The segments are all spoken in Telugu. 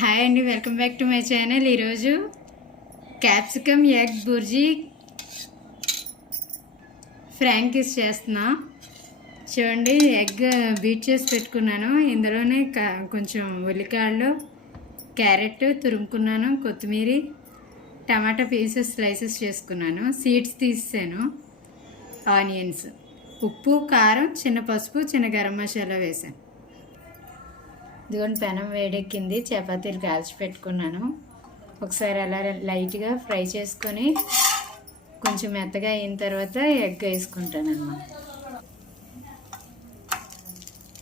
హాయ్ అండి, welcome back to my channel. ఈరోజు క్యాప్సికమ్ ఎగ్ బుర్జీ ఫ్రాంకీస్ చేస్తున్నా. చూడండి, ఎగ్ బీట్ చేసి పెట్టుకున్నాను. ఇందులోనే కొంచెం ఉల్లికాయలు, క్యారెట్ తురుముకున్నాను, కొత్తిమీర, టమాటా పీసెస్ స్లైసెస్ చేసుకున్నాను, సీడ్స్ తీసాను, ఆనియన్స్, ఉప్పు, కారం, చిన్న పసుపు, చిన్న గరం మసాలా వేసాను. ఇదిగోండి, పెనం వేడెక్కింది. చపాతీలు కాల్చి పెట్టుకున్నాను. ఒకసారి అలా లైట్గా ఫ్రై చేసుకొని కొంచెం మెత్తగా అయిన తర్వాత ఎగ్ వేసుకుంటాను అన్నమాట.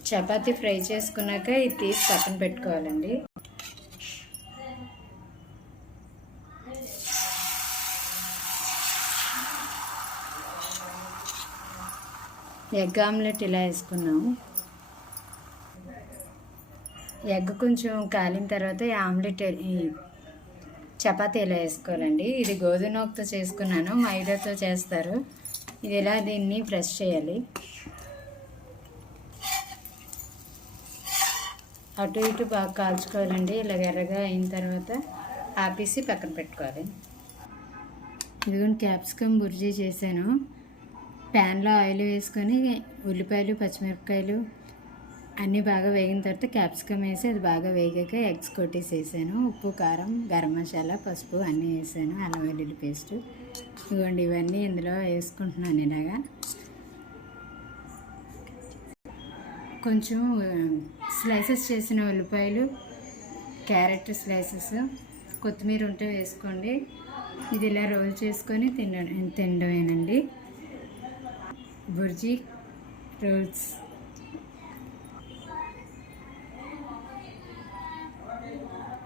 చపాతీ ఫ్రై చేసుకున్నాక ఇది తీసి పక్కన పెట్టుకోవాలండి. ఎగ్ ఆమ్లెట్ ఇలా వేసుకున్నాము. ఎగ్ కొంచెం కాలిన తర్వాత ఈ ఆమ్లెట్ చపాతీ ఇలా వేసుకోవాలండి. ఇది గోధుమ నూకతో చేసుకున్నాను, మైదాతో చేస్తారు. ఇది ఇలా దీన్ని ప్రెస్ చేయాలి. అటు ఇటు బాగా కాల్చుకోవాలండి. ఇలా ఎర్రగా అయిన తర్వాత ఆపేసి పక్కన పెట్టుకోవాలి. ఇదిగోండి, క్యాప్సికమ్ బుర్జీ చేశాను. ప్యాన్లో ఆయిల్ వేసుకొని ఉల్లిపాయలు, పచ్చిమిరపకాయలు అన్నీ బాగా వేగిన తర్వాత క్యాప్సికమ్ వేసి అది బాగా వేగాక ఎగ్స్ కొట్టేసి వేసాను. ఉప్పు, కారం, గరం మసాలా, పసుపు అన్నీ వేసాను, అల్లం వెల్లుల్లి పేస్ట్. ఇదిగోండి, ఇవన్నీ ఇందులో వేసుకుంటున్నాను. ఇలాగా కొంచెం స్లైసెస్ చేసిన ఉల్లిపాయలు, క్యారెట్ స్లైసెస్, కొత్తిమీర ఉంటే వేసుకోండి. ఇది ఇలా రోల్ చేసుకొని తినడమేనండి. Bhurji rolls.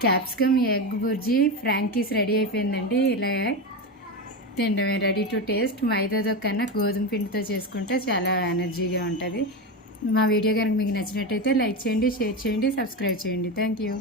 Capsicum egg bhurji frankies ready అయిపోయిందండి. ఇలా తినడమే, రెడీ టు టేస్ట్. మైదాతో కన్నా గోధుమ పిండితో చేసుకుంటే చాలా ఎనర్జీగా ఉంటుంది. మా వీడియో కనుక మీకు నచ్చినట్టయితే లైక్ చేయండి, షేర్ చేయండి, సబ్స్క్రైబ్ చేయండి. Thank you.